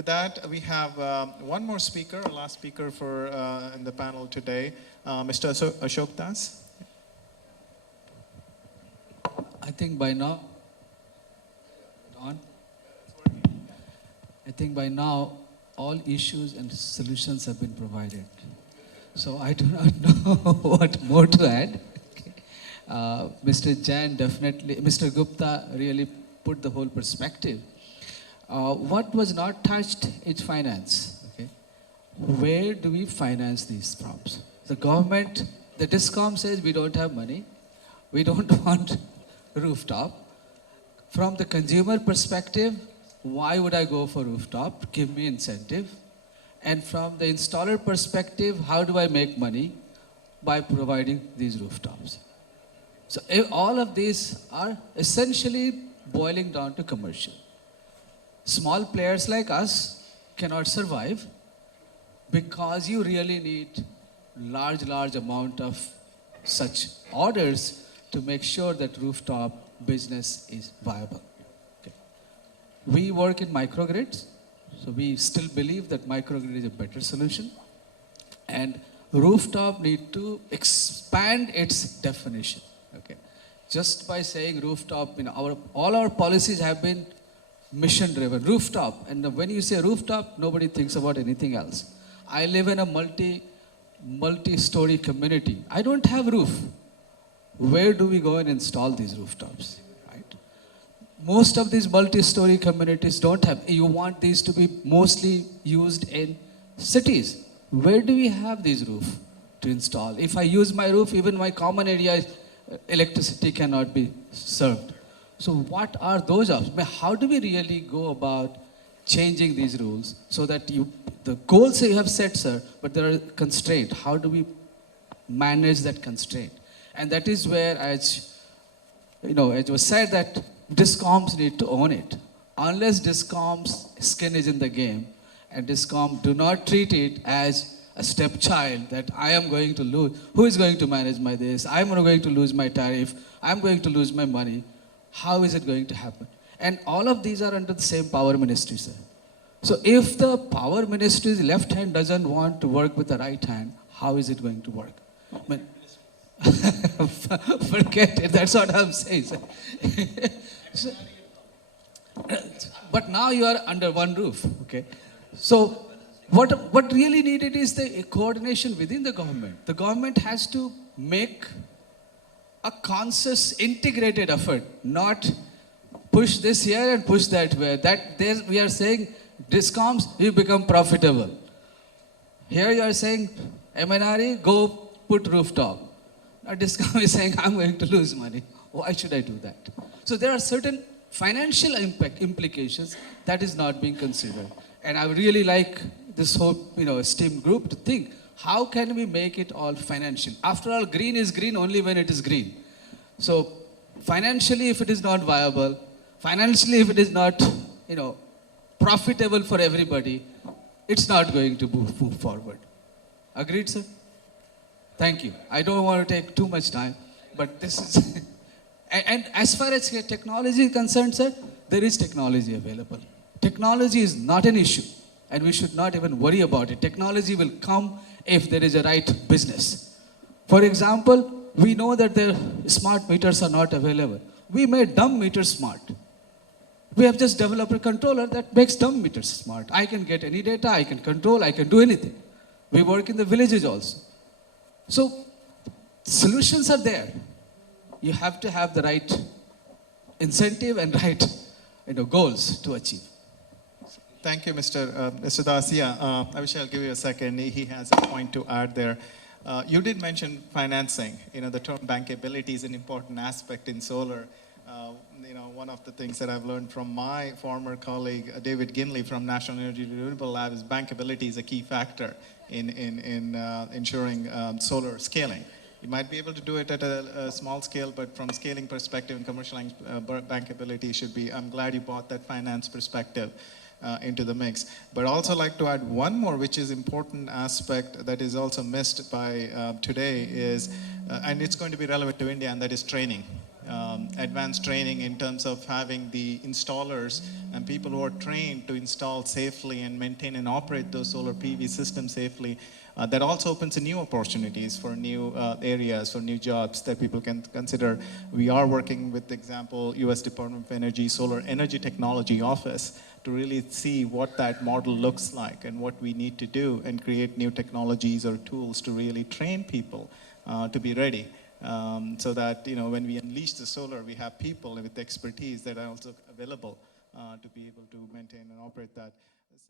With that, we have one more speaker, our last speaker for in the panel today, Mr. Ashok Das. I think by now, all issues and solutions have been provided. So I do not know what more to add. Mr. Jain definitely, Mr. Gupta really put the whole perspective. What was not touched is finance. Okay? Where do we finance these problems? The government, the DISCOM says we don't have money. We don't want rooftop. From the consumer perspective, why would I go for rooftop? Give me incentive. And from the installer perspective, how do I make money? By providing these rooftops. So all of these are essentially boiling down to commercial. Small players like us cannot survive because you really need large amount of such orders to make sure that rooftop business is viable. Okay. We work in microgrids, so we still believe that microgrid is a better solution. And rooftop need to expand its definition. Okay. Just by saying rooftop, all our policies have been mission-driven. Rooftop, and when you say rooftop, nobody thinks about anything else. I live in a multi-story community. I don't have roof. Where do we go and install these rooftops? Right? Most of these multi-story communities don't have. You want these to be mostly used in cities. Where do we have these roofs to install? If I use my roof, even my common area, electricity cannot be served. So what are those options? How do we really go about changing these rules so that the goals you have set, sir, but there are constraints. How do we manage that constraint? And that is where, as it was said, that DISCOMs need to own it. Unless DISCOM's skin is in the game, and DISCOM do not treat it as a stepchild that I am going to lose. Who is going to manage my this? I'm going to lose my tariff. I'm going to lose my money. How is it going to happen? And all of these are under the same power ministry, sir. So if the power ministry's left hand doesn't want to work with the right hand, how is it going to work? Forget it, that's what I'm saying, sir. So, but now you are under one roof, okay? So what really needed is the coordination within the government. The government has to make a conscious, integrated effort, not push this here and push that way. We are saying, DISCOMs, you become profitable. Here you are saying, MNRE, go put rooftop. Now DISCOM is saying, I'm going to lose money. Why should I do that? So there are certain financial implications that is not being considered. And I would really like this whole esteemed group to think, how can we make it all financial? After all, green is green only when it is green. So financially, if it is not viable, financially, if it is not profitable for everybody, it's not going to move forward. Agreed, sir? Thank you. I don't want to take too much time, but this is... and as far as technology is concerned, sir, there is technology available. Technology is not an issue, and we should not even worry about it. Technology will come if there is a right business. For example, we know that the smart meters are not available. We made dumb meters smart. We have just developed a controller that makes dumb meters smart. I can get any data, I can control, I can do anything. We work in the villages also. So solutions are there. You have to have the right incentive and right goals to achieve. Thank you, Mr. Das. Yeah, I wish I'll give you a second. He has a point to add there. You did mention financing. The term bankability is an important aspect in solar. One of the things that I've learned from my former colleague, David Ginley from National Energy Renewable Lab, is bankability is a key factor in ensuring solar scaling. You might be able to do it at a small scale, but from scaling perspective and commercial bankability should be, I'm glad you brought that finance perspective into the mix. But also like to add one more, which is important aspect that is also missed by today is, and it's going to be relevant to India, and that is training. advanced training in terms of having the installers and people who are trained to install safely and maintain and operate those solar PV systems safely. That also opens new opportunities for new areas, for new jobs that people can consider. We are working with, example, U.S. Department of Energy Solar Energy Technology Office to really see what that model looks like and what we need to do and create new technologies or tools to really train people to be ready. So that when we unleash the solar, we have people with expertise that are also available to be able to maintain and operate that.